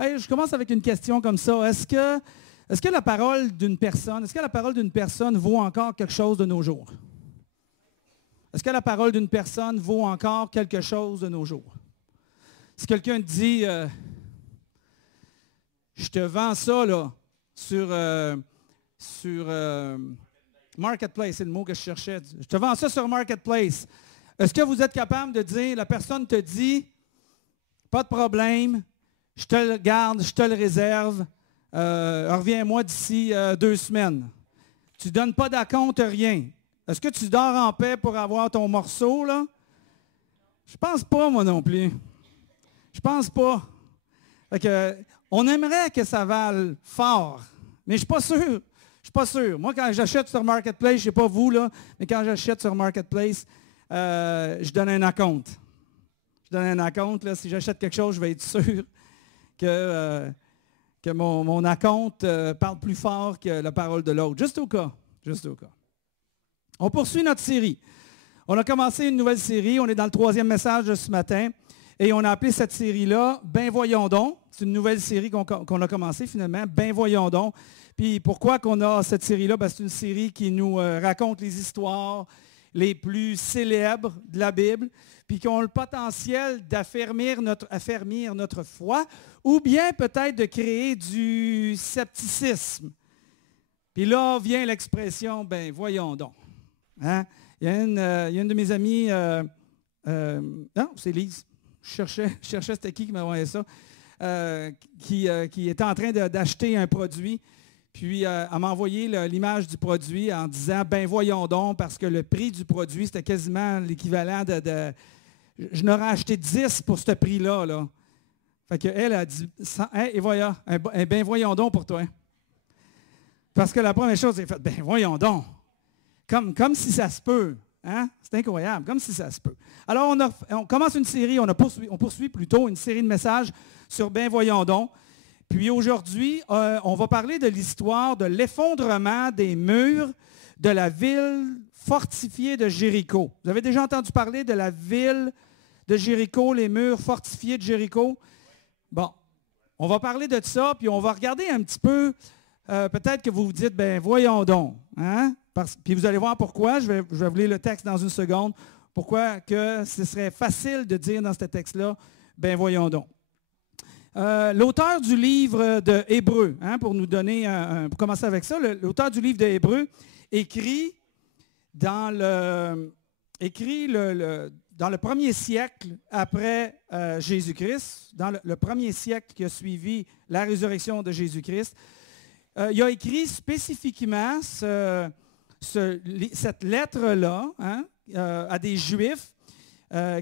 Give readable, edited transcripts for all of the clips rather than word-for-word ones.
Hey, je commence avec une question comme ça. Est-ce que la parole d'une personne vaut encore quelque chose de nos jours? Est-ce que la parole d'une personne vaut encore quelque chose de nos jours? Si quelqu'un te dit, je te vends ça là, sur Marketplace, c'est le mot que je cherchais. Je te vends ça sur Marketplace. Est-ce que vous êtes capable de dire, la personne te dit, pas de problème, je te le garde, je te le réserve, reviens-moi d'ici 2 semaines. Tu ne donnes pas d'acompte, rien. Est-ce que tu dors en paix pour avoir ton morceau, là? Je pense pas, moi non plus. Je pense pas. Fait que, on aimerait que ça vale fort, mais je ne suis pas sûr. Je suis pas sûr. Moi, quand j'achète sur Marketplace, je ne sais pas vous, là, mais quand j'achète sur Marketplace, je donne un acompte. Je donne un acompte. Là, si j'achète quelque chose, je vais être sûr que mon acompte parle plus fort que la parole de l'autre. Juste au cas. Juste au cas. On poursuit notre série. On a commencé une nouvelle série. On est dans le 3e message de ce matin. Et on a appelé cette série-là « Ben voyons donc ». C'est une nouvelle série qu'on a commencée finalement, « Ben voyons donc ». Puis pourquoi qu'on a cette série-là? Ben, c'est une série qui nous raconte les histoires les plus célèbres de la Bible, puis qui ont le potentiel d'affermir notre foi, ou bien peut-être de créer du scepticisme. Puis là vient l'expression « Ben voyons donc ». Hein? Il y a une de mes amies, non, c'est Lise. Je cherchais c'était qui m'a envoyé ça, qui était en train d'acheter un produit, puis elle m'a envoyé l'image du produit en disant « Ben voyons donc », parce que le prix du produit, c'était quasiment l'équivalent de je n'aurais acheté 10 pour ce prix-là. Là. Fait qu'elle a dit hey, « Et voilà, ben voyons donc pour toi. » Parce que la première chose, c'est fait « Ben voyons donc ». Comme si ça se peut. Hein? C'est incroyable, comme si ça se peut. Alors, on commence une série, on poursuit plutôt une série de messages sur Ben voyons donc. Puis aujourd'hui, on va parler de l'histoire de l'effondrement des murs de la ville fortifiée de Jéricho. Vous avez déjà entendu parler de la ville de Jéricho, les murs fortifiés de Jéricho? Bon, on va parler de ça, puis on va regarder un petit peu, peut-être que vous vous dites, ben voyons donc, hein? Puis vous allez voir pourquoi, je vais vous lire le texte dans une seconde, pourquoi que ce serait facile de dire dans ce texte-là, ben voyons donc. L'auteur du livre de Hébreux, hein, pour nous donner pour commencer avec ça, l'auteur du livre de Hébreux écrit dans le 1er siècle après Jésus-Christ, dans le 1er siècle qui a suivi la résurrection de Jésus-Christ, il a écrit spécifiquement cette lettre-là, hein, à des Juifs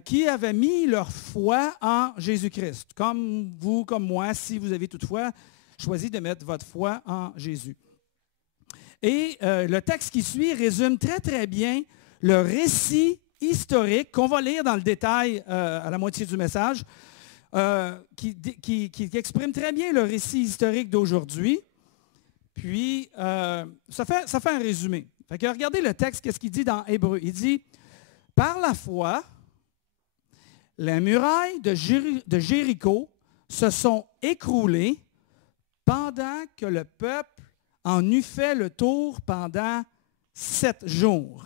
qui avaient mis leur foi en Jésus-Christ. Comme vous, comme moi, si vous avez toutefois choisi de mettre votre foi en Jésus. Et le texte qui suit résume très, très bien le récit historique qu'on va lire dans le détail à la moitié du message, qui exprime très bien le récit historique d'aujourd'hui. Puis, ça fait un résumé. Fait que regardez le texte, qu'est-ce qu'il dit dans Hébreux. Il dit, « Par la foi, les murailles de Jéricho se sont écroulées pendant que le peuple en eut fait le tour pendant 7 jours. »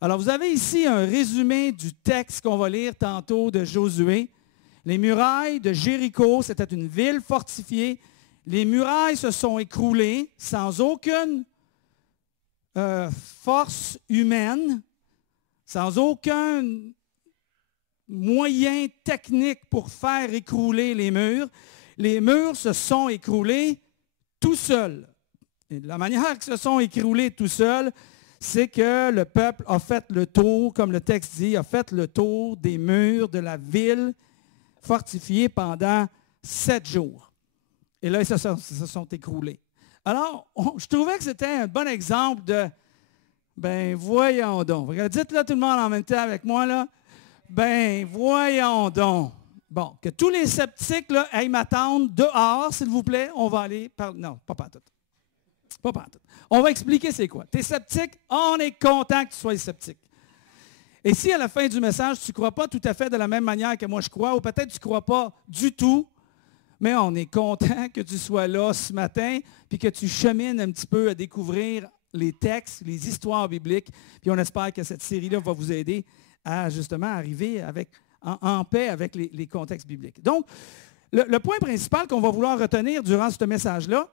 Alors, vous avez ici un résumé du texte qu'on va lire tantôt de Josué. Les murailles de Jéricho, c'était une ville fortifiée. Les murailles se sont écroulées sans aucune force humaine, sans aucun moyen technique pour faire écrouler les murs. Les murs se sont écroulés tout seuls. Et de la manière qu'ils se sont écroulés tout seuls, c'est que le peuple a fait le tour, comme le texte dit, a fait le tour des murs de la ville fortifiée pendant 7 jours. Et là, ils se sont écroulés. Alors, je trouvais que c'était un bon exemple de « ben voyons donc ». Dites-le tout le monde en même temps avec moi, là. « Ben voyons donc ». Bon, que tous les sceptiques là, aillent m'attendre dehors, s'il vous plaît. On va aller par... Non, pas partout. Pas partout. On va expliquer c'est quoi. Tu es sceptique, on est content que tu sois sceptique. Et si à la fin du message, tu ne crois pas tout à fait de la même manière que moi je crois, ou peut-être tu ne crois pas du tout, Mais on est content que tu sois là ce matin, puis que tu chemines un petit peu à découvrir les textes, les histoires bibliques. Puis on espère que cette série-là va vous aider à justement arriver en paix avec les contextes bibliques. Donc, le point principal qu'on va vouloir retenir durant ce message-là,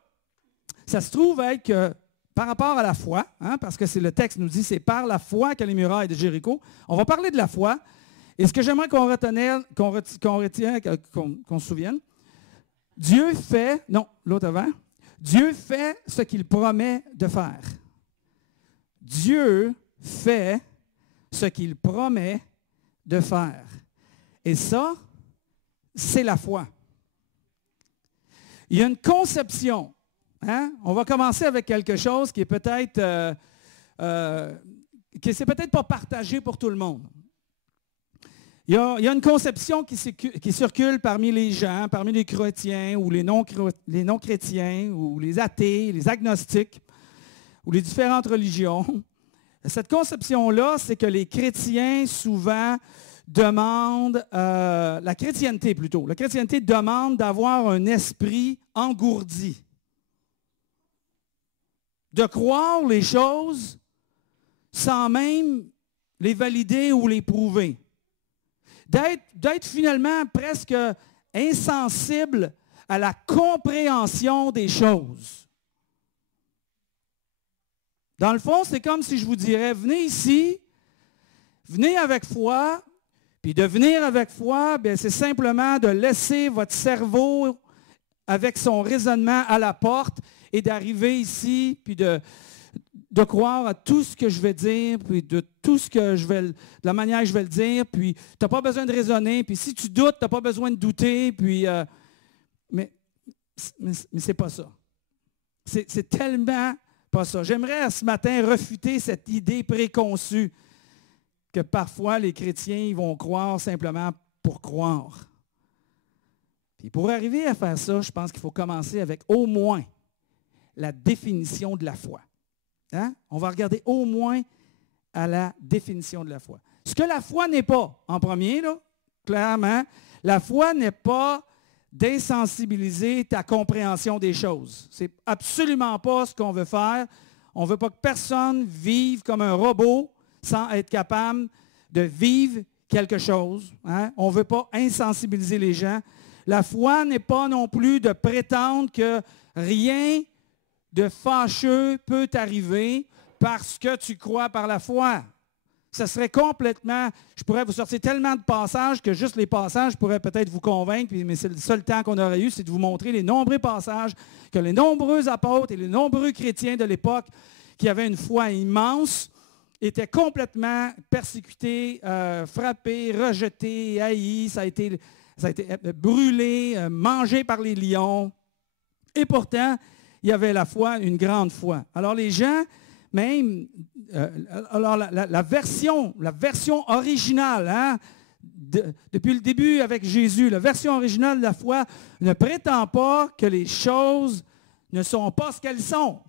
ça se trouve être par rapport à la foi, parce que le texte nous dit c'est par la foi que les murailles de Jéricho. On va parler de la foi. Et ce que j'aimerais qu'on retienne, qu'on se souvienne, Dieu fait ce qu'il promet de faire. Dieu fait ce qu'il promet de faire. Et ça, c'est la foi. Il y a une conception. On va commencer avec quelque chose qui est peut-être c'est peut-être pas partagé pour tout le monde. Il y a une conception qui circule parmi les gens, parmi les chrétiens ou les non-chrétiens ou les athées, les agnostiques ou les différentes religions. Cette conception-là, c'est que les chrétiens souvent demandent, la chrétienté demande d'avoir un esprit engourdi, de croire les choses sans même les valider ou les prouver. D'être finalement presque insensible à la compréhension des choses. Dans le fond, c'est comme si je vous dirais, venez ici, venez avec foi, puis de venir avec foi, c'est simplement de laisser votre cerveau avec son raisonnement à la porte et d'arriver ici, puis de croire à tout ce que je vais dire, puis de la manière que je vais le dire, puis tu n'as pas besoin de raisonner, puis si tu doutes, tu n'as pas besoin de douter, puis mais c'est pas ça. C'est tellement pas ça. J'aimerais ce matin refuter cette idée préconçue que parfois les chrétiens ils vont croire simplement pour croire. Puis pour arriver à faire ça, je pense qu'il faut commencer avec au moins la définition de la foi. On va regarder au moins à la définition de la foi. Ce que la foi n'est pas, en premier, là, clairement, la foi n'est pas d'insensibiliser ta compréhension des choses. Ce n'est absolument pas ce qu'on veut faire. On ne veut pas que personne vive comme un robot sans être capable de vivre quelque chose. On ne veut pas insensibiliser les gens. La foi n'est pas non plus de prétendre que rien de fâcheux peut arriver parce que tu crois par la foi. Ça serait complètement... Je pourrais vous sortir tellement de passages que juste les passages pourraient peut-être vous convaincre, mais c'est le seul temps qu'on aurait eu, c'est de vous montrer les nombreux passages que les nombreux apôtres et les nombreux chrétiens de l'époque qui avaient une foi immense étaient complètement persécutés, frappés, rejetés, haïs, ça a été brûlé, mangé par les lions. Et pourtant, il y avait la foi, une grande foi. Alors les gens, même, la version originale, depuis le début avec Jésus, la version originale de la foi ne prétend pas que les choses ne sont pas ce qu'elles sont.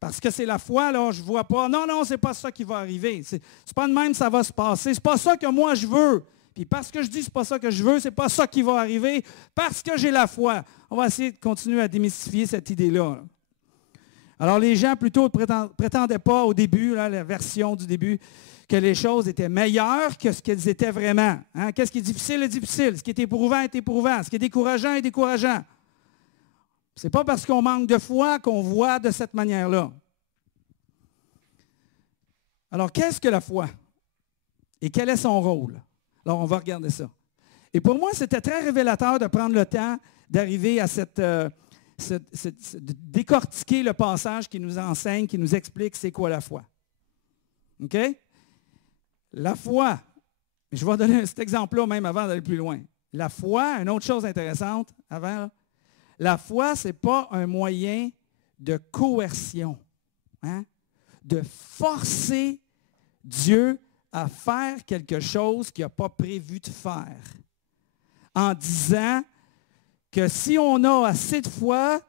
Parce que c'est la foi, là, je ne vois pas. Non, ce n'est pas ça qui va arriver. C'est pas de même ça va se passer. C'est pas ça que moi je veux. Puis parce que je dis que ce n'est pas ça que je veux, ce n'est pas ça qui va arriver, parce que j'ai la foi. On va essayer de continuer à démystifier cette idée-là. Alors les gens plutôt ne prétendaient pas au début, la version du début, que les choses étaient meilleures que ce qu'elles étaient vraiment. Qu'est-ce qui est difficile est difficile. Ce qui est éprouvant est éprouvant. Ce qui est décourageant est décourageant. Ce n'est pas parce qu'on manque de foi qu'on voit de cette manière-là. Alors qu'est-ce que la foi? Et quel est son rôle? Alors, on va regarder ça. Et pour moi, c'était très révélateur de prendre le temps d'arriver à de décortiquer le passage qui nous enseigne, qui nous explique c'est quoi la foi. OK? La foi, je vais donner cet exemple-là même avant d'aller plus loin. La foi, une autre chose intéressante avant, la foi, ce n'est pas un moyen de coercion, de forcer Dieu à faire quelque chose qu'il n'a pas prévu de faire, en disant que si on a assez de foi,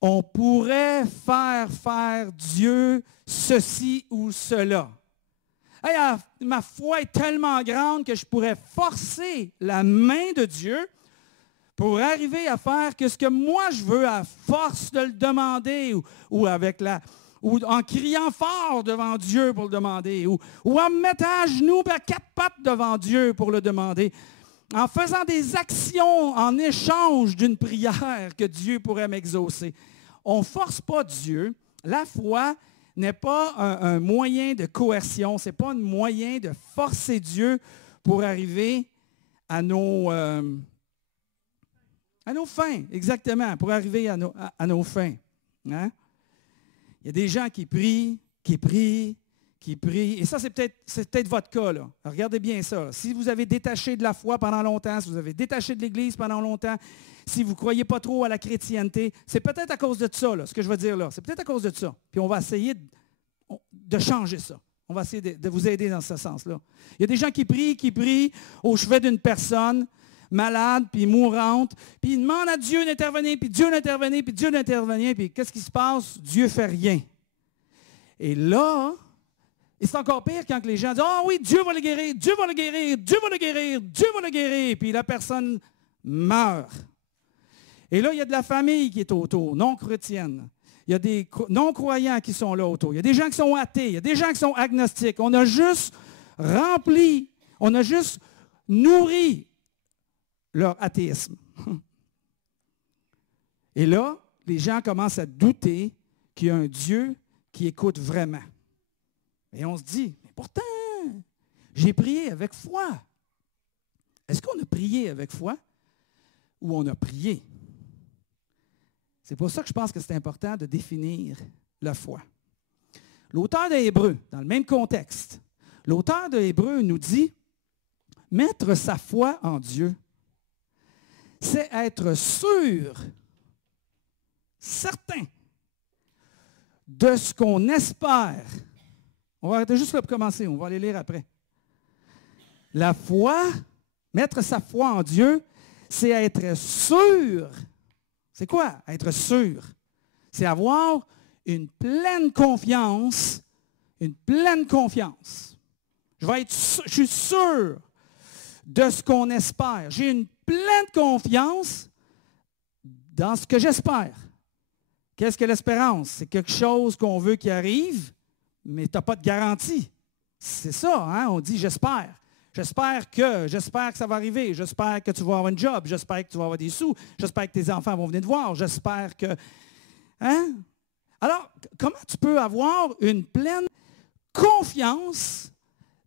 on pourrait faire Dieu ceci ou cela. Hey, ma foi est tellement grande que je pourrais forcer la main de Dieu pour arriver à faire que ce que moi je veux à force de le demander ou en criant fort devant Dieu pour le demander ou en me mettant à genoux à quatre pattes devant Dieu pour le demander, en faisant des actions en échange d'une prière que Dieu pourrait m'exaucer. On ne force pas Dieu. La foi n'est pas un moyen de coercion, ce n'est pas un moyen de forcer Dieu pour arriver à nos fins, exactement, pour arriver à nos fins. Hein? Il y a des gens qui prient, et ça, c'est peut-être votre cas. Là. Regardez bien ça. Si vous avez détaché de la foi pendant longtemps, si vous avez détaché de l'Église pendant longtemps, si vous ne croyez pas trop à la chrétienté, c'est peut-être à cause de ça, là, ce que je veux dire là. C'est peut-être à cause de ça. Puis on va essayer de changer ça. On va essayer de vous aider dans ce sens-là. Il y a des gens qui prient au chevet d'une personne malade, puis mourante, puis ils demandent à Dieu d'intervenir, puis Dieu d'intervenir, puis Dieu d'intervenir, puis qu'est-ce qui se passe? Dieu ne fait rien. Et là, et c'est encore pire quand les gens disent « Ah oui, Dieu va le guérir, Dieu va le guérir, Dieu va le guérir, Dieu va le guérir », puis la personne meurt. Et là, il y a de la famille qui est autour, non chrétienne. Il y a des non-croyants qui sont là autour. Il y a des gens qui sont athées, il y a des gens qui sont agnostiques. On a juste rempli, on a juste nourri leur athéisme. Et là, les gens commencent à douter qu'il y a un Dieu qui écoute vraiment. Et on se dit, mais pourtant, j'ai prié avec foi. Est-ce qu'on a prié avec foi ou on a prié? C'est pour ça que je pense que c'est important de définir la foi. L'auteur de Hébreux, dans le même contexte, l'auteur de Hébreux nous dit, mettre sa foi en Dieu, c'est être sûr, certain, de ce qu'on espère. On va arrêter juste là pour commencer, on va aller lire après. La foi, mettre sa foi en Dieu, c'est être sûr. C'est quoi être sûr? C'est avoir une pleine confiance, une pleine confiance. Je suis sûr de ce qu'on espère. J'ai une pleine confiance dans ce que j'espère. Qu'est-ce que l'espérance? C'est quelque chose qu'on veut qui arrive, mais tu n'as pas de garantie. C'est ça, hein? On dit « j'espère ». J'espère que ça va arriver. J'espère que tu vas avoir un job. J'espère que tu vas avoir des sous. J'espère que tes enfants vont venir te voir. J'espère que... Hein? Alors, comment tu peux avoir une pleine confiance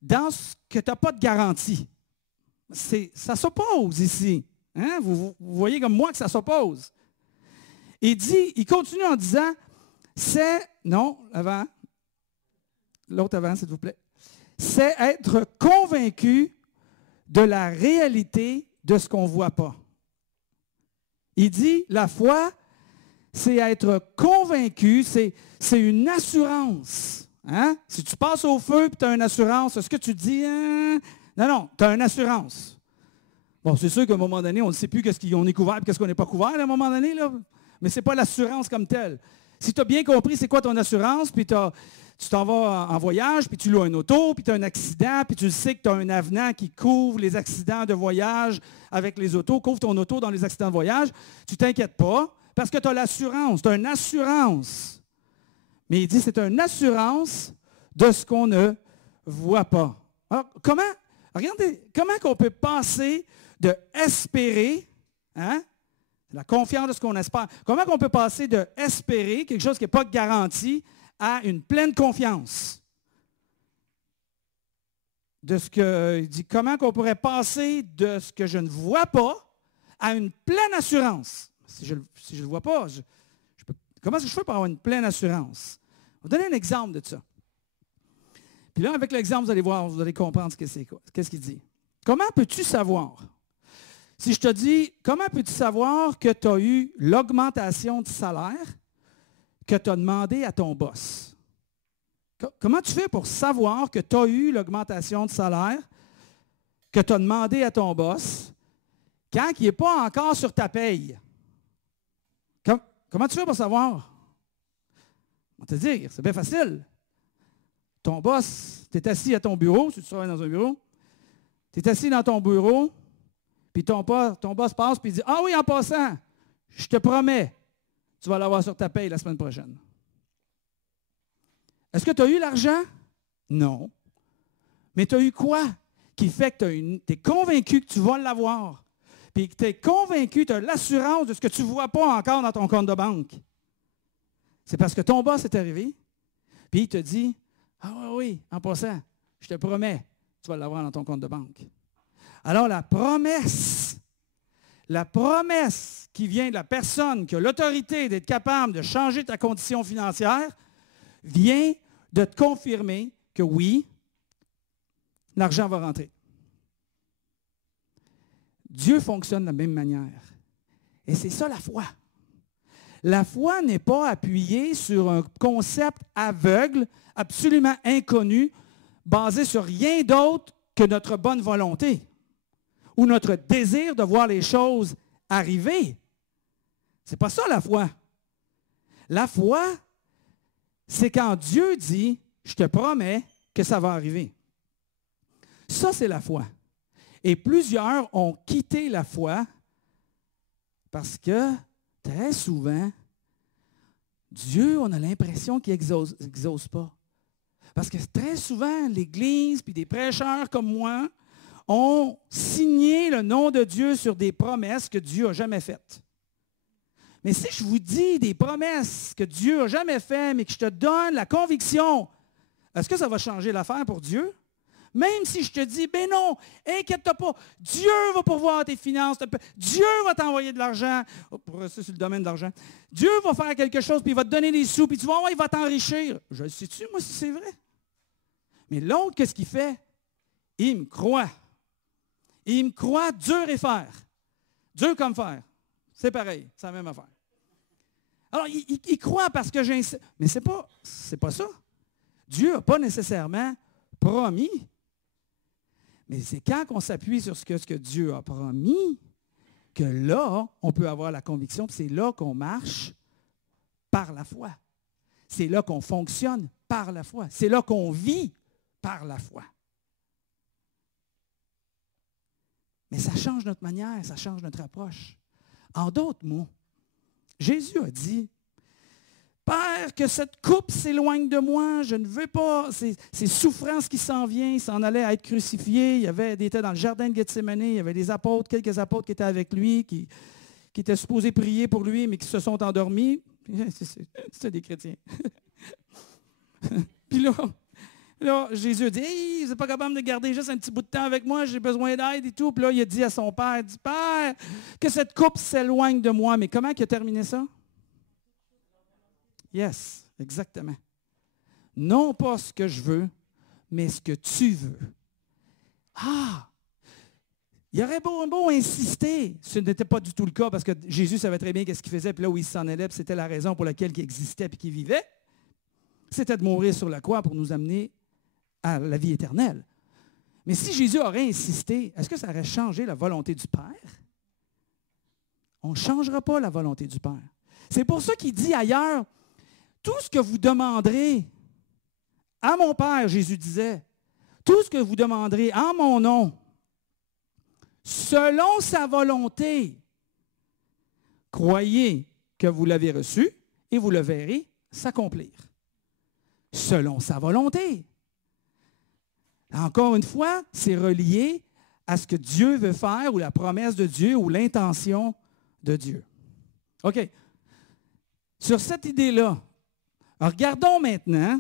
dans ce que tu n'as pas de garantie? Ça s'oppose ici. Hein? Vous voyez comme moi que ça s'oppose. Il continue en disant, l'autre avant, s'il vous plaît. C'est être convaincu de la réalité de ce qu'on ne voit pas. Il dit, la foi, c'est être convaincu, c'est une assurance. Hein? Si tu passes au feu et tu as une assurance, est-ce que tu dis, non, tu as une assurance. Bon, c'est sûr qu'à un moment donné, on ne sait plus qu'est-ce qu'on est couvert et qu'est-ce qu'on n'est pas couvert à un moment donné, là. Mais ce n'est pas l'assurance comme telle. Si tu as bien compris c'est quoi ton assurance, puis tu t'en vas en voyage, puis tu loues un auto, puis tu as un accident, puis tu sais que tu as un avenant qui couvre les accidents de voyage avec les autos, couvre ton auto dans les accidents de voyage, tu ne t'inquiètes pas, parce que tu as l'assurance, tu as une assurance. Mais il dit c'est une assurance de ce qu'on ne voit pas. Alors, regardez, comment on peut passer de espérer, hein, la confiance de ce qu'on espère, comment on peut passer de espérer, quelque chose qui n'est pas garanti, à une pleine confiance de ce que il dit, comment qu'on pourrait passer de ce que je ne vois pas à une pleine assurance. Si je ne le vois pas, comment est-ce que je fais pour avoir une pleine assurance? Je vais vous donner un exemple de ça. Puis là, avec l'exemple, vous allez voir, vous allez comprendre ce que c'est. Qu'est-ce qu'il dit? Comment peux-tu savoir? Si je te dis, comment peux-tu savoir que tu as eu l'augmentation de salaire que tu as demandé à ton boss? Comment tu fais pour savoir que tu as eu l'augmentation de salaire que tu as demandé à ton boss quand il n'est pas encore sur ta paye? Comment tu fais pour savoir? On va te dire, c'est bien facile. Ton boss, tu es assis à ton bureau, si tu travailles dans un bureau, tu es assis dans ton bureau, puis ton boss passe, puis il dit, « Ah oui, en passant, je te promets, tu vas l'avoir sur ta paye la semaine prochaine. » Est-ce que tu as eu l'argent? Non. Mais tu as eu quoi qui fait que tu es convaincu que tu vas l'avoir? Puis que tu es convaincu, tu as l'assurance de ce que tu ne vois pas encore dans ton compte de banque. C'est parce que ton boss est arrivé, puis il te dit, « Ah oui, en passant, je te promets, tu vas l'avoir dans ton compte de banque. » Alors la promesse qui vient de la personne qui a l'autorité d'être capable de changer ta condition financière, vient de te confirmer que oui, l'argent va rentrer. Dieu fonctionne de la même manière. Et c'est ça la foi. La foi n'est pas appuyée sur un concept aveugle, absolument inconnu, basé sur rien d'autre que notre bonne volonté ou notre désir de voir les choses arriver. Ce n'est pas ça la foi. La foi, c'est quand Dieu dit, je te promets que ça va arriver. Ça, c'est la foi. Et plusieurs ont quitté la foi parce que, très souvent, Dieu, on a l'impression qu'il n'exauce pas. Parce que très souvent, l'Église puis des prêcheurs comme moi ont signé le nom de Dieu sur des promesses que Dieu n'a jamais faites. Mais si je vous dis des promesses que Dieu n'a jamais faites, mais que je te donne la conviction, est-ce que ça va changer l'affaire pour Dieu? Même si je te dis, ben non, inquiète-toi pas, Dieu va pourvoir tes finances, Dieu va t'envoyer de l'argent. Oh, pour rester sur le domaine de l'argent. Dieu va faire quelque chose, puis il va te donner des sous, puis tu vas voir, il va t'enrichir. Je le sais-tu, moi, si c'est vrai? Mais l'autre, qu'est-ce qu'il fait? Il me croit. Il me croit dur et fer. Dur comme fer. C'est pareil, c'est la même affaire. Alors, il croit parce que j'ai... Mais c'est pas ça. Dieu n'a pas nécessairement promis. Mais c'est quand on s'appuie sur ce que Dieu a promis que là, on peut avoir la conviction, puis c'est là qu'on marche par la foi. C'est là qu'on fonctionne par la foi. C'est là qu'on vit par la foi. Mais ça change notre manière, ça change notre approche. En d'autres mots, Jésus a dit, « Père, que cette coupe s'éloigne de moi, je ne veux pas, c'est souffrance qui s'en vient. » Il s'en allait à être crucifié, il était dans le jardin de Gethsémani, il y avait des apôtres, quelques apôtres qui étaient avec lui, qui étaient supposés prier pour lui, mais qui se sont endormis. C'était des chrétiens. Puis là, Jésus a dit, « Hey, vous n'êtes pas capable de garder juste un petit bout de temps avec moi, j'ai besoin d'aide et tout. » Puis là, il a dit à son père, il dit, « Père, que cette coupe s'éloigne de moi. » Mais comment il a terminé ça? Yes, exactement. Non pas ce que je veux, mais ce que tu veux. Ah! Il aurait beau insister. Ce n'était pas du tout le cas parce que Jésus savait très bien qu'est-ce qu'il faisait, puis là où il s'en allait, puis c'était la raison pour laquelle il existait et qu'il vivait. C'était de mourir sur la croix pour nous amener à la vie éternelle. Mais si Jésus aurait insisté, est-ce que ça aurait changé la volonté du Père? On ne changera pas la volonté du Père. C'est pour ça qu'il dit ailleurs, tout ce que vous demanderez à mon Père, Jésus disait, tout ce que vous demanderez en mon nom, selon sa volonté, croyez que vous l'avez reçu et vous le verrez s'accomplir. Selon sa volonté. Encore une fois, c'est relié à ce que Dieu veut faire ou la promesse de Dieu ou l'intention de Dieu. OK. Sur cette idée-là, regardons maintenant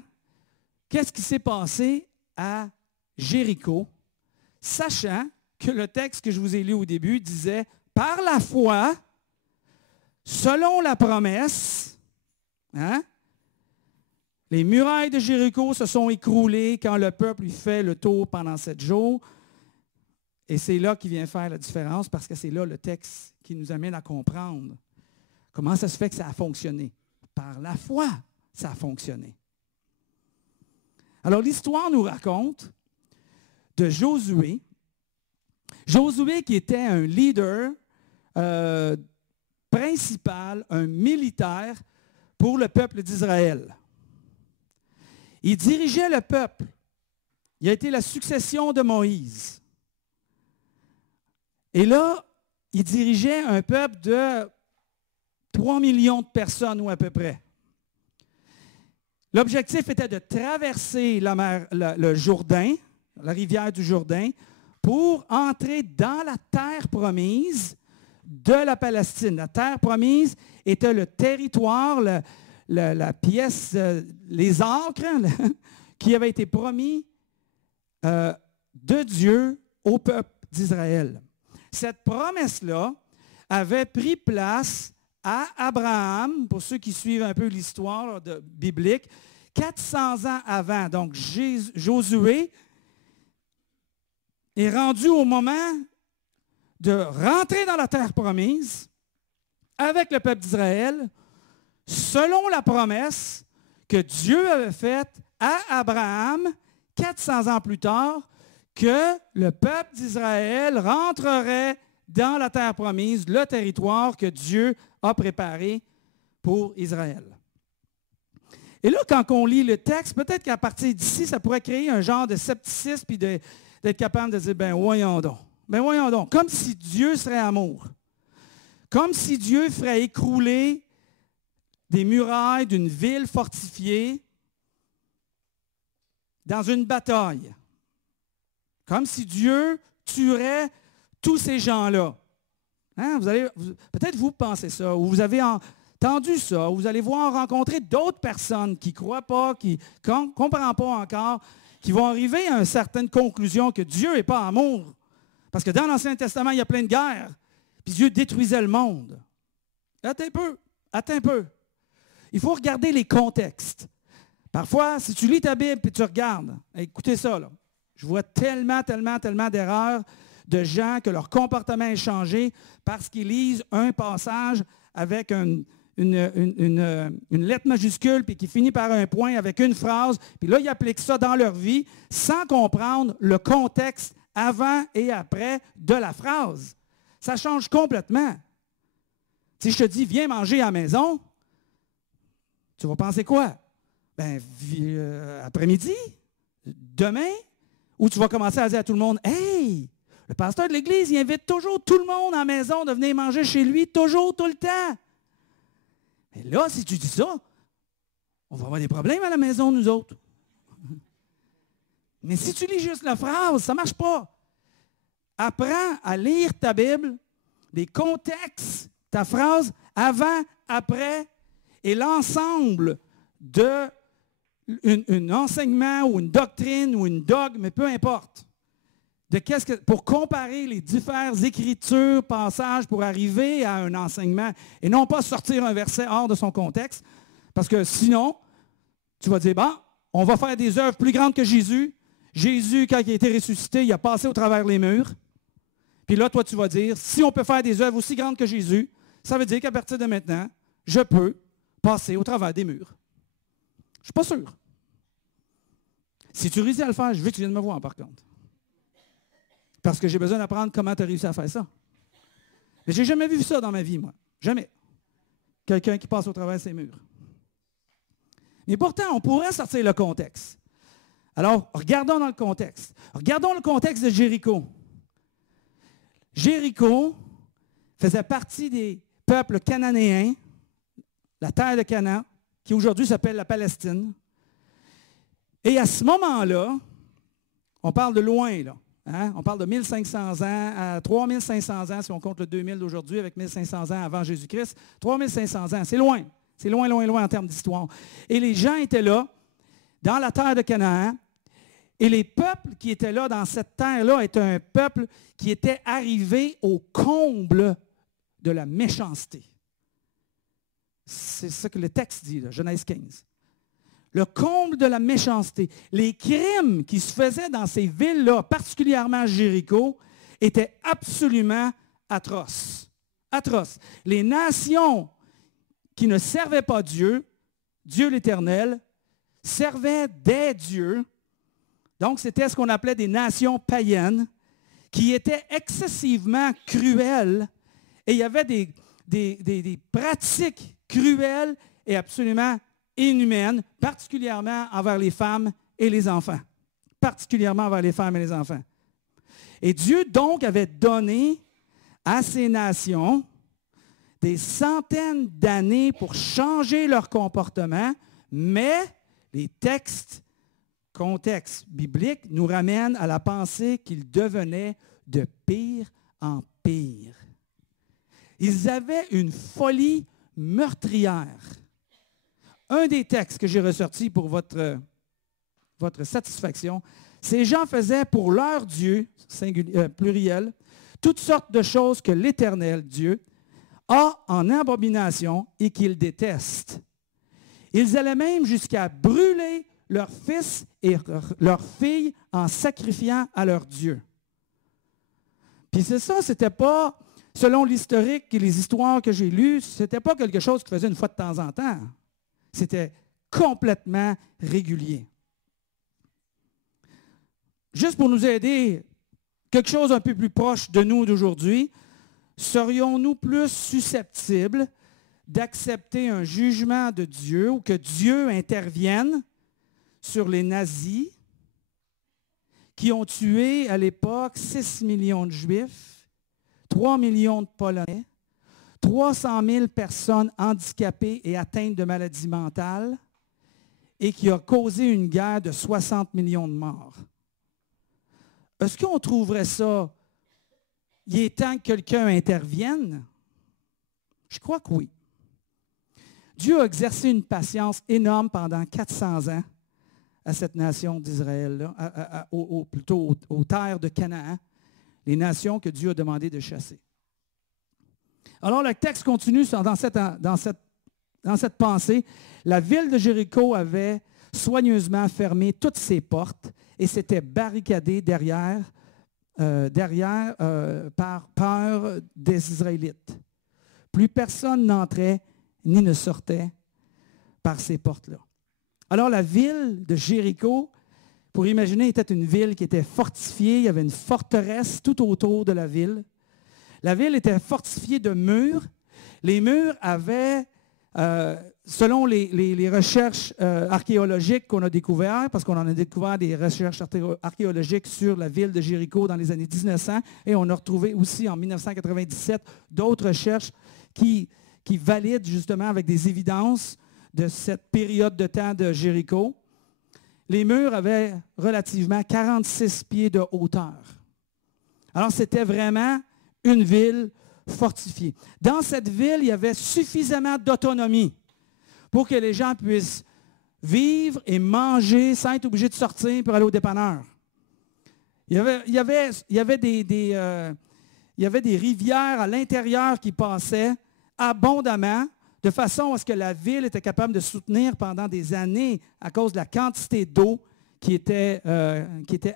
qu'est-ce qui s'est passé à Jéricho, sachant que le texte que je vous ai lu au début disait « Par la foi, selon la promesse, les murailles de Jéricho se sont écroulées quand le peuple y fait le tour pendant 7 jours. » Et c'est là qu'il vient faire la différence parce que c'est là le texte qui nous amène à comprendre comment ça se fait que ça a fonctionné. Par la foi, ça a fonctionné. Alors l'histoire nous raconte de Josué. Josué qui était un leader principal, un militaire pour le peuple d'Israël. Il dirigeait le peuple. Il a été la succession de Moïse. Et là, il dirigeait un peuple de 3 millions de personnes ou à peu près. L'objectif était de traverser le Jourdain, la rivière du Jourdain, pour entrer dans la terre promise de la Palestine. La terre promise était le territoire, la pièce, les acres qui avaient été promis de Dieu au peuple d'Israël. Cette promesse-là avait pris place à Abraham, pour ceux qui suivent un peu l'histoire biblique, 400 ans avant. Donc, Josué est rendu au moment de rentrer dans la terre promise avec le peuple d'Israël, selon la promesse que Dieu avait faite à Abraham 400 ans plus tard, que le peuple d'Israël rentrerait dans la terre promise, le territoire que Dieu a préparé pour Israël. Et là, quand on lit le texte, peut-être qu'à partir d'ici, ça pourrait créer un genre de scepticisme puis d'être capable de dire, ben voyons donc, comme si Dieu serait amour. Comme si Dieu ferait écrouler des murailles d'une ville fortifiée dans une bataille. Comme si Dieu tuerait tous ces gens-là. Hein? Peut-être vous pensez ça, ou vous avez entendu ça, ou vous allez rencontrer d'autres personnes qui ne croient pas, qui ne comprennent pas encore, qui vont arriver à une certaine conclusion que Dieu n'est pas amour. Parce que dans l'Ancien Testament, il y a plein de guerres, puis Dieu détruisait le monde. Attends un peu. Il faut regarder les contextes. Parfois, si tu lis ta Bible et tu regardes, écoutez ça, là. Je vois tellement d'erreurs de gens que leur comportement est changé parce qu'ils lisent un passage avec une lettre majuscule puis qui finit par un point avec une phrase, puis là, ils appliquent ça dans leur vie sans comprendre le contexte avant et après de la phrase. Ça change complètement. Si je te dis, viens manger à la maison, tu vas penser quoi? Ben, après-midi? Demain? Ou tu vas commencer à dire à tout le monde, « Hey, le pasteur de l'Église, il invite toujours tout le monde à la maison de venir manger chez lui, toujours, tout le temps. » Mais là, si tu dis ça, on va avoir des problèmes à la maison, nous autres. Mais si tu lis juste la phrase, ça ne marche pas. Apprends à lire ta Bible, les contextes, ta phrase, avant, après, et l'ensemble de un enseignement ou une doctrine ou une dogme, mais peu importe. Pour comparer les différentes écritures, passages, pour arriver à un enseignement et non pas sortir un verset hors de son contexte, parce que sinon, tu vas dire, bon, on va faire des œuvres plus grandes que Jésus. Jésus, quand il a été ressuscité, il a passé au travers les murs. Puis là, toi, tu vas dire, si on peut faire des œuvres aussi grandes que Jésus, ça veut dire qu'à partir de maintenant, je peux passer au travers des murs. Je ne suis pas sûr. Si tu réussis à le faire, je veux que tu viennes me voir, par contre. Parce que j'ai besoin d'apprendre comment tu as réussi à faire ça. Mais je n'ai jamais vu ça dans ma vie, moi. Jamais. Quelqu'un qui passe au travers de ces murs. Mais pourtant, on pourrait sortir le contexte. Alors, regardons dans le contexte. Regardons le contexte de Jéricho. Jéricho faisait partie des peuples cananéens, la terre de Canaan, qui aujourd'hui s'appelle la Palestine. Et à ce moment-là, on parle de loin, là. Hein? On parle de 1500 ans à 3500 ans, si on compte le 2000 d'aujourd'hui avec 1500 ans avant Jésus-Christ. 3500 ans, c'est loin. C'est loin en termes d'histoire. Et les gens étaient là, dans la terre de Canaan, et les peuples qui étaient là dans cette terre-là étaient un peuple qui était arrivé au comble de la méchanceté. C'est ça que le texte dit, là, Genèse 15. Le comble de la méchanceté. Les crimes qui se faisaient dans ces villes-là, particulièrement Jéricho, étaient absolument atroces. Atroces. Les nations qui ne servaient pas Dieu, Dieu l'Éternel, servaient des dieux. Donc, c'était ce qu'on appelait des nations païennes qui étaient excessivement cruelles. Et il y avait des pratiques cruelles et absolument inhumaines, particulièrement envers les femmes et les enfants. Particulièrement envers les femmes et les enfants. Et Dieu, donc, avait donné à ces nations des centaines d'années pour changer leur comportement, mais les contextes bibliques nous ramènent à la pensée qu'ils devenaient de pire en pire. Ils avaient une folie meurtrière. Un des textes que j'ai ressorti pour votre satisfaction, ces gens faisaient pour leur Dieu, pluriel, toutes sortes de choses que l'Éternel Dieu a en abomination et qu'il déteste. Ils allaient même jusqu'à brûler leurs fils et leurs filles en sacrifiant à leur Dieu. Puis c'est ça, c'était pas, selon l'historique et les histoires que j'ai lues, c'était pas quelque chose qu'ils faisaient une fois de temps en temps. C'était complètement régulier. Juste pour nous aider, quelque chose un peu plus proche de nous d'aujourd'hui, serions-nous plus susceptibles d'accepter un jugement de Dieu ou que Dieu intervienne sur les nazis qui ont tué à l'époque 6 millions de Juifs, 3 millions de Polonais, 300 000 personnes handicapées et atteintes de maladies mentales et qui a causé une guerre de 60 millions de morts? Est-ce qu'on trouverait ça, il est temps que quelqu'un intervienne? Je crois que oui. Dieu a exercé une patience énorme pendant 400 ans à cette nation d'Israël, plutôt aux terres de Canaan, les nations que Dieu a demandé de chasser. Alors le texte continue dans cette pensée. La ville de Jéricho avait soigneusement fermé toutes ses portes et s'était barricadée derrière par peur des Israélites. Plus personne n'entrait ni ne sortait par ces portes-là. Alors la ville de Jéricho, pour imaginer, était une ville qui était fortifiée. Il y avait une forteresse tout autour de la ville. La ville était fortifiée de murs. Les murs avaient, selon les recherches archéologiques qu'on a découvertes, parce qu'on en a découvert des recherches archéologiques sur la ville de Jéricho dans les années 1900, et on a retrouvé aussi en 1997 d'autres recherches qui valident justement avec des évidences de cette période de temps de Jéricho. Les murs avaient relativement 46 pieds de hauteur. Alors, c'était vraiment une ville fortifiée. Dans cette ville, il y avait suffisamment d'autonomie pour que les gens puissent vivre et manger sans être obligés de sortir pour aller au dépanneur. Il y avait des rivières à l'intérieur qui passaient abondamment, de façon à ce que la ville était capable de soutenir pendant des années à cause de la quantité d'eau qui était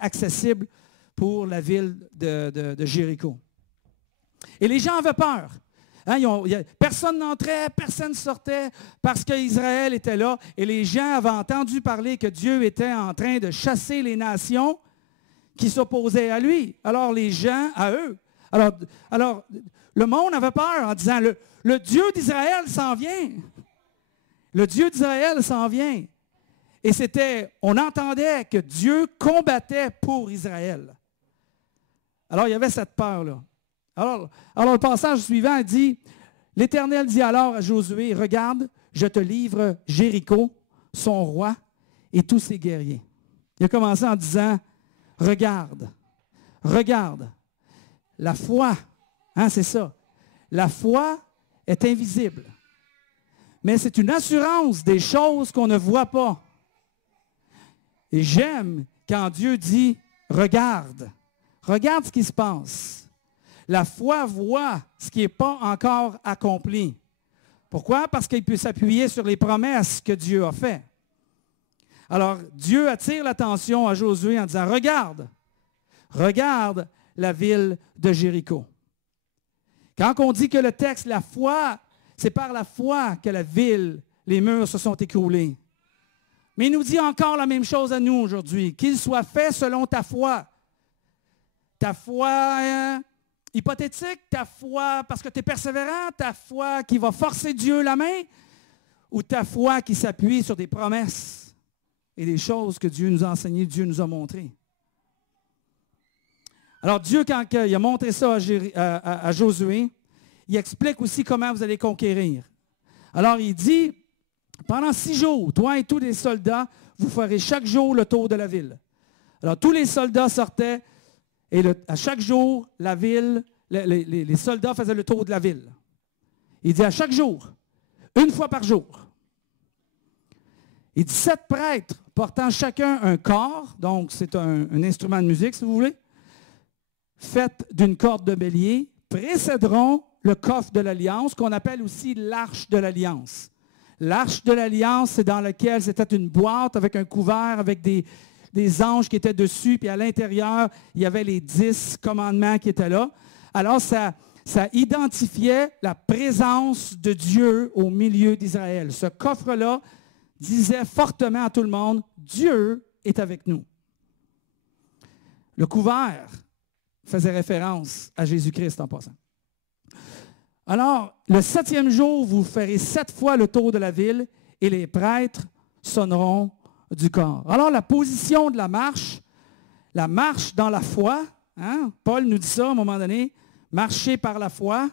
accessible pour la ville de Jéricho. Et les gens avaient peur. Hein, personne n'entrait, personne ne sortait parce qu'Israël était là et les gens avaient entendu parler que Dieu était en train de chasser les nations qui s'opposaient à lui. Alors les gens, à eux. Alors le monde avait peur en disant, le Dieu d'Israël s'en vient. Le Dieu d'Israël s'en vient. Et on entendait que Dieu combattait pour Israël. Alors il y avait cette peur-là. Alors le passage suivant dit, l'Éternel dit alors à Josué, regarde, je te livre Jéricho, son roi et tous ses guerriers. Il a commencé en disant, regarde, la foi, hein, c'est ça, la foi est invisible, mais c'est une assurance des choses qu'on ne voit pas. Et j'aime quand Dieu dit, regarde ce qui se passe. La foi voit ce qui n'est pas encore accompli. Pourquoi? Parce qu'il peut s'appuyer sur les promesses que Dieu a faites. Alors, Dieu attire l'attention à Josué en disant, regarde la ville de Jéricho. Quand on dit que le texte, la foi, c'est par la foi que la ville, les murs se sont écroulés. Mais il nous dit encore la même chose à nous aujourd'hui, qu'il soit fait selon ta foi. Ta foi hypothétique, ta foi parce que tu es persévérant, ta foi qui va forcer Dieu la main, ou ta foi qui s'appuie sur des promesses et des choses que Dieu nous a enseignées, Dieu nous a montrées. Alors Dieu, quand il a montré ça à Josué, il explique aussi comment vous allez conquérir. Alors il dit, pendant 6 jours, toi et tous les soldats, vous ferez chaque jour le tour de la ville. Alors tous les soldats sortaient et à chaque jour, la ville, les soldats faisaient le tour de la ville. Il dit à chaque jour, 1 fois par jour. Il dit 7 prêtres portant chacun un cor, donc c'est un instrument de musique si vous voulez, fait d'une corde de bélier, précéderont le coffre de l'Alliance, qu'on appelle aussi l'Arche de l'Alliance. L'Arche de l'Alliance, c'est dans laquelle c'était une boîte avec un couvert, avec des anges qui étaient dessus, puis à l'intérieur, il y avait les 10 commandements qui étaient là. Alors, ça identifiait la présence de Dieu au milieu d'Israël. Ce coffre-là disait fortement à tout le monde, Dieu est avec nous. Le couvert faisait référence à Jésus-Christ en passant. Alors, le 7e jour, vous ferez 7 fois le tour de la ville et les prêtres sonneront du corps. Alors, la position de la marche dans la foi, hein, Paul nous dit ça à un moment donné, marcher par la foi.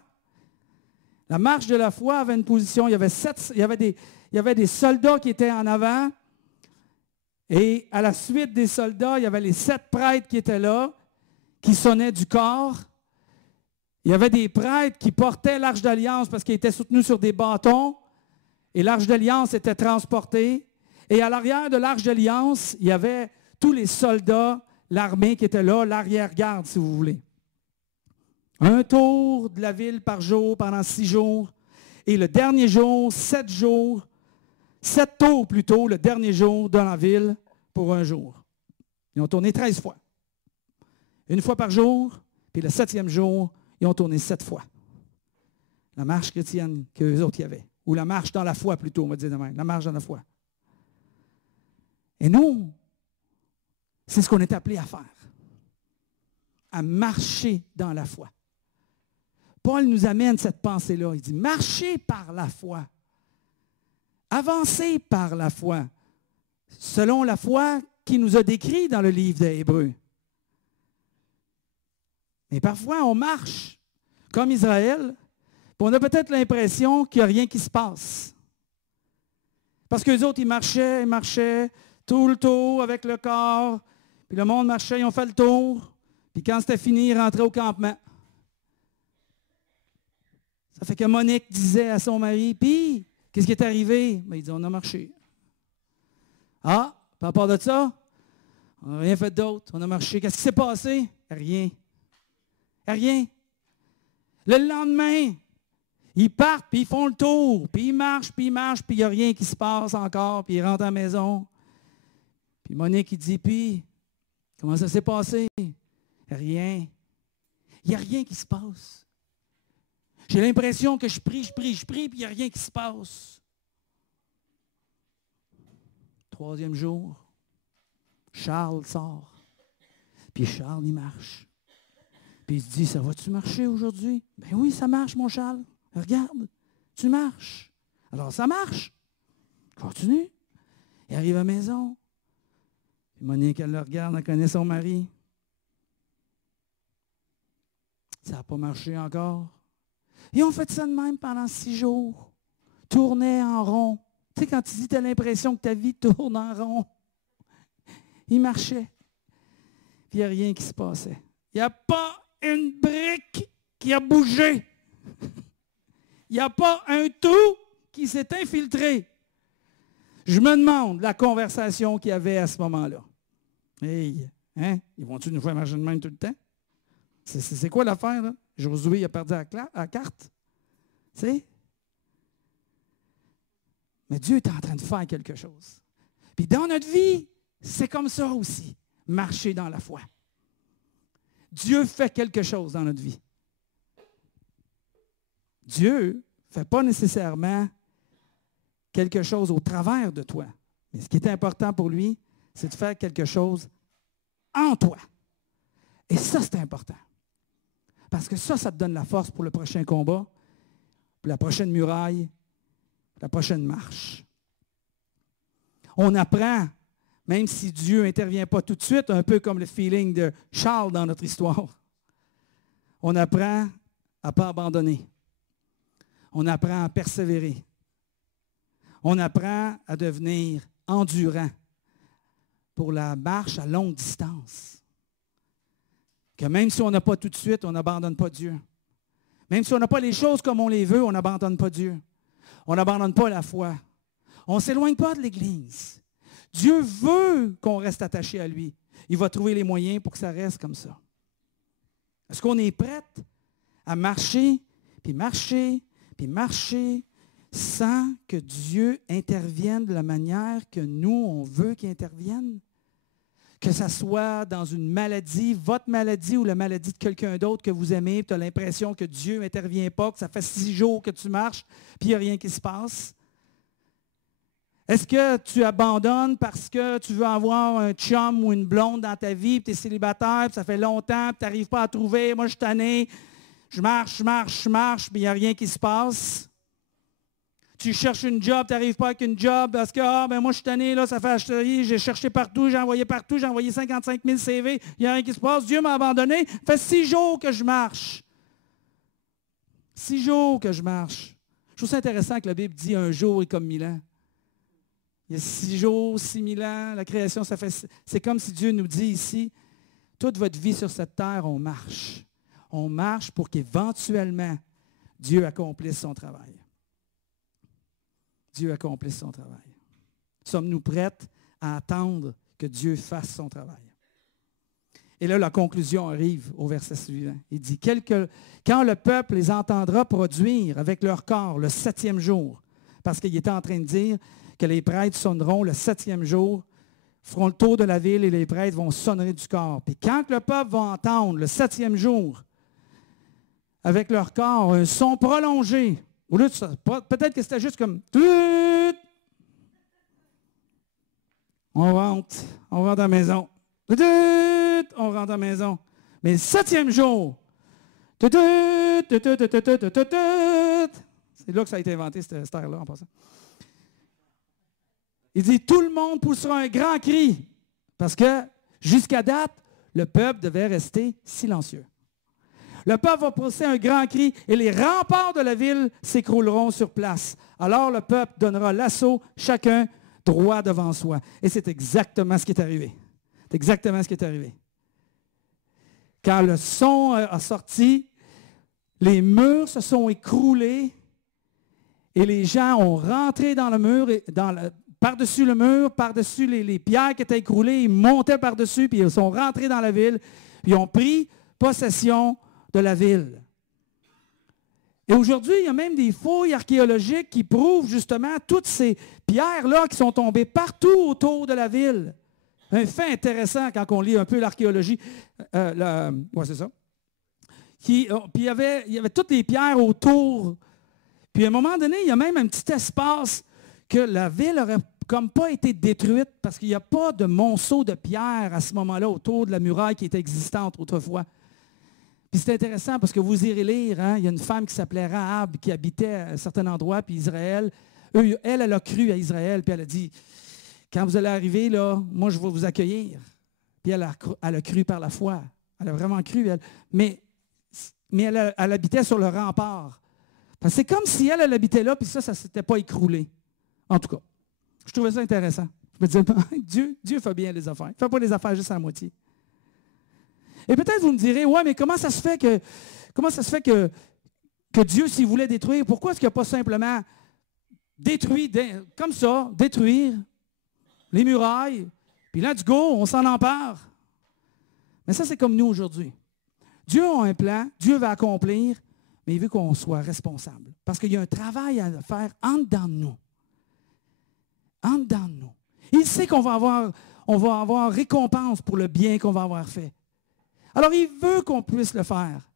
La marche de la foi avait une position, il y avait des soldats qui étaient en avant et à la suite des soldats, il y avait les 7 prêtres qui étaient là, qui sonnaient du corps. Il y avait des prêtres qui portaient l'Arche d'Alliance parce qu'ils étaient soutenus sur des bâtons et l'Arche d'Alliance était transportée. Et à l'arrière de l'Arche d'Alliance, il y avait tous les soldats, l'armée qui était là, l'arrière-garde si vous voulez. Un tour de la ville par jour pendant 6 jours. Et le dernier jour, 7 jours, 7 tours plutôt, le dernier jour dans la ville pour 1 jour. Ils ont tourné 13 fois. 1 fois par jour, puis le 7e jour, ils ont tourné 7 fois. La marche chrétienne qu'eux autres y avaient. Ou la marche dans la foi plutôt, on va dire de même. La marche dans la foi. Et nous, c'est ce qu'on est appelé à faire. À marcher dans la foi. Paul nous amène cette pensée-là. Il dit, marchez par la foi. Avancez par la foi. Selon la foi qui nous a décrit dans le livre des Hébreux. Mais parfois, on marche comme Israël, puis on a peut-être l'impression qu'il n'y a rien qui se passe. Parce qu'eux autres, ils marchaient tout le tour avec le corps, puis le monde marchait, ils ont fait le tour, puis quand c'était fini, ils rentraient au campement. Ça fait que Monique disait à son mari, puis, qu'est-ce qui est arrivé? Ben, il dit, on a marché. Ah, par rapport de ça, on n'a rien fait d'autre, on a marché. Qu'est-ce qui s'est passé? Rien. Rien. Le lendemain, ils partent, puis ils font le tour, puis ils marchent, puis il n'y a rien qui se passe encore, puis ils rentrent à la maison. Puis Monique, il dit, puis, comment ça s'est passé? Rien. Il n'y a rien qui se passe. J'ai l'impression que je prie, puis il n'y a rien qui se passe. 3e jour, Charles sort, puis Charles, il marche. Puis il se dit, ça va-tu marcher aujourd'hui? Ben oui, ça marche, mon Charles. Regarde, tu marches. Alors, ça marche. Continue. Il arrive à la maison. Puis Monique, elle le regarde, elle connaît son mari. Ça n'a pas marché encore. Et on fait ça de même pendant 6 jours. Tournait en rond. Tu sais, quand tu dis, tu as l'impression que ta vie tourne en rond. Il marchait. Puis il n'y a rien qui se passait. Il n'y a pas une brique qui a bougé. Il n'y a pas un trou qui s'est infiltré. Je me demande la conversation qu'il y avait à ce moment-là. Hey, hein? Ils vont-tu nous faire marcher de même tout le temps? C'est quoi l'affaire, là? Josué il a perdu la carte. Tu sais? Mais Dieu est en train de faire quelque chose. Puis dans notre vie, c'est comme ça aussi. Marcher dans la foi. Dieu fait quelque chose dans notre vie. Dieu ne fait pas nécessairement quelque chose au travers de toi. Mais ce qui est important pour lui, c'est de faire quelque chose en toi. Et ça, c'est important. Parce que ça te donne la force pour le prochain combat, pour la prochaine muraille, pour la prochaine marche. On apprend, même si Dieu n'intervient pas tout de suite, un peu comme le feeling de Charles dans notre histoire. on apprend à ne pas abandonner. On apprend à persévérer. On apprend à devenir endurant pour la marche à longue distance. Que même si on n'a pas tout de suite, on n'abandonne pas Dieu. Même si on n'a pas les choses comme on les veut, on n'abandonne pas Dieu. On n'abandonne pas la foi. On ne s'éloigne pas de l'Église. Dieu veut qu'on reste attaché à lui. Il va trouver les moyens pour que ça reste comme ça. Est-ce qu'on est prête à marcher, puis marcher, puis marcher, sans que Dieu intervienne de la manière que nous, on veut qu'il intervienne? Que ce soit dans une maladie, votre maladie ou la maladie de quelqu'un d'autre que vous aimez, tu as l'impression que Dieu n'intervient pas, que ça fait 6 jours que tu marches, puis il n'y a rien qui se passe. Est-ce que tu abandonnes parce que tu veux avoir un chum ou une blonde dans ta vie, puis tu es célibataire, puis ça fait longtemps, puis tu n'arrives pas à trouver, moi je suis tanné, je marche, puis il n'y a rien qui se passe? Tu cherches une job, tu n'arrives pas avec une job parce que, moi je suis tanné, là, ça fait acheter, j'ai cherché partout, j'ai envoyé 55 000 CV, il n'y a rien qui se passe, Dieu m'a abandonné, ça fait 6 jours que je marche. 6 jours que je marche. Je trouve ça intéressant que la Bible dit un jour est comme 1000 ans. Il y a 6 jours, 6 000 ans, la création, c'est comme si Dieu nous dit ici, toute votre vie sur cette terre, on marche. On marche pour qu'éventuellement, Dieu accomplisse son travail. Dieu accomplisse son travail. Sommes-nous prêtes à attendre que Dieu fasse son travail? Et là, la conclusion arrive au verset suivant. Il dit, quand le peuple les entendra produire avec leur corps le 7e jour, parce qu'il était en train de dire que les prêtres sonneront le 7e jour, feront le tour de la ville et les prêtres vont sonner du corps. Puis quand le peuple va entendre le 7e jour, avec leur corps, un son prolongé, au lieu de ça, peut-être que c'était juste comme on rentre à la maison. On rentre à la maison. Mais le 7e jour, c'est là que ça a été inventé, cette air-là, en passant. Il dit, tout le monde poussera un grand cri, parce que jusqu'à date, le peuple devait rester silencieux. Le peuple va pousser un grand cri et les remparts de la ville s'écrouleront sur place. Alors le peuple donnera l'assaut, chacun droit devant soi. Et c'est exactement ce qui est arrivé. C'est exactement ce qui est arrivé. Quand le son a sorti, les murs se sont écroulés et les gens ont rentré dans le mur, par-dessus le mur, par-dessus les pierres qui étaient écroulées, ils montaient par-dessus, puis ils sont rentrés dans la ville, puis ils ont pris possession de la ville. Et aujourd'hui, il y a même des fouilles archéologiques qui prouvent justement toutes ces pierres-là qui sont tombées partout autour de la ville. Un fait intéressant quand on lit un peu l'archéologie. Oui, c'est ça. Puis il y avait toutes les pierres autour. Puis à un moment donné, il y a même un petit espace que la ville n'aurait comme pas été détruite parce qu'il n'y a pas de monceau de pierres à ce moment-là autour de la muraille qui était existante autrefois. Puis c'est intéressant parce que vous irez lire, hein, il y a une femme qui s'appelait Rahab qui habitait à un certain endroit, puis Israël, elle a cru à Israël, puis elle a dit, quand vous allez arriver, là, moi je vais vous accueillir. Puis elle a cru par la foi. Elle a vraiment cru, elle. Mais elle habitait sur le rempart. C'est comme si elle habitait là, puis ça ne s'était pas écroulé. En tout cas, je trouvais ça intéressant. Je me disais, Dieu fait bien les affaires. Il ne fait pas les affaires juste à la moitié. Et peut-être vous me direz, ouais, mais comment ça se fait que Dieu, s'il voulait détruire, pourquoi est-ce qu'il n'a pas simplement détruit, comme ça, détruire les murailles, puis let's go, on s'en empare. Mais ça, c'est comme nous aujourd'hui. Dieu a un plan, Dieu va accomplir, mais il veut qu'on soit responsable. Parce qu'il y a un travail à faire en dedans de nous. En dedans de nous. Il sait qu'on va avoir récompense pour le bien qu'on va avoir fait. Alors, il veut qu'on puisse le faire.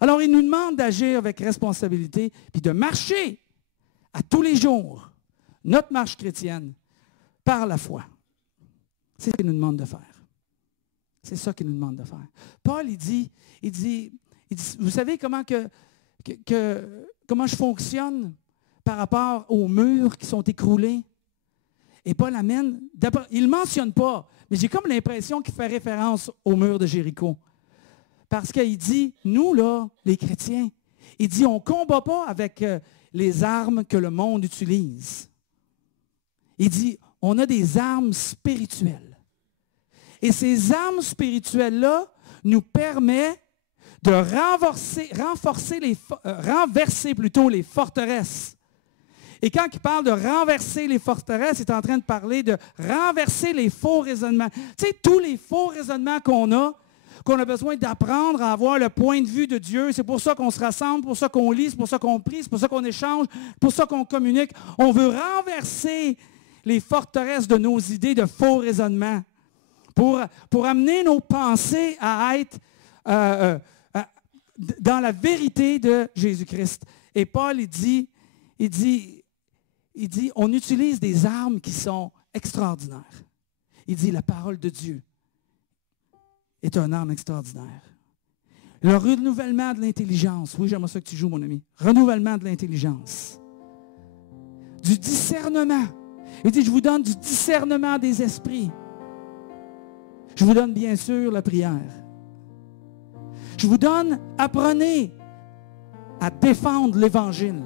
Alors, il nous demande d'agir avec responsabilité, puis de marcher à tous les jours notre marche chrétienne par la foi. C'est ce qu'il nous demande de faire. C'est ça qu'il nous demande de faire. Paul, il dit, vous savez comment je fonctionne par rapport aux murs qui sont écroulés? Et Paul amène, d'abord, il ne mentionne pas, mais j'ai comme l'impression qu'il fait référence au mur de Jéricho. Parce qu'il dit, nous, là, les chrétiens, il dit, on ne combat pas avec les armes que le monde utilise. Il dit, on a des armes spirituelles. Et ces armes spirituelles-là nous permettent de renverser les forteresses. Et quand il parle de renverser les forteresses, il est en train de parler de renverser les faux raisonnements. Tu sais, tous les faux raisonnements qu'on a besoin d'apprendre à avoir le point de vue de Dieu. C'est pour ça qu'on se rassemble, pour ça qu'on lit, c'est pour ça qu'on prie, c'est pour ça qu'on échange, pour ça qu'on communique. On veut renverser les forteresses de nos idées de faux raisonnements pour amener nos pensées à être dans la vérité de Jésus-Christ. Et Paul, il dit, on utilise des armes qui sont extraordinaires. Il dit, la parole de Dieu est une arme extraordinaire. Le renouvellement de l'intelligence. Oui, j'aimerais ça que tu joues, mon ami. Renouvellement de l'intelligence. Du discernement. Il dit, je vous donne du discernement des esprits. Je vous donne bien sûr la prière. Je vous donne, apprenez à défendre l'Évangile.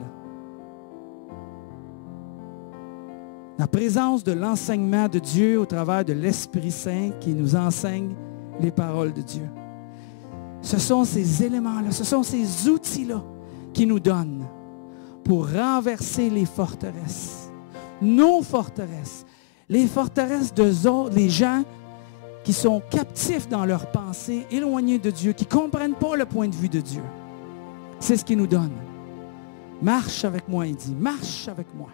La présence de l'enseignement de Dieu au travers de l'Esprit Saint qui nous enseigne les paroles de Dieu. Ce sont ces éléments-là, ce sont ces outils-là qui nous donnent pour renverser les forteresses. Nos forteresses. Les forteresses des gens qui sont captifs dans leurs pensées, éloignés de Dieu, qui ne comprennent pas le point de vue de Dieu. C'est ce qu'il nous donne. Marche avec moi, il dit. Marche avec moi.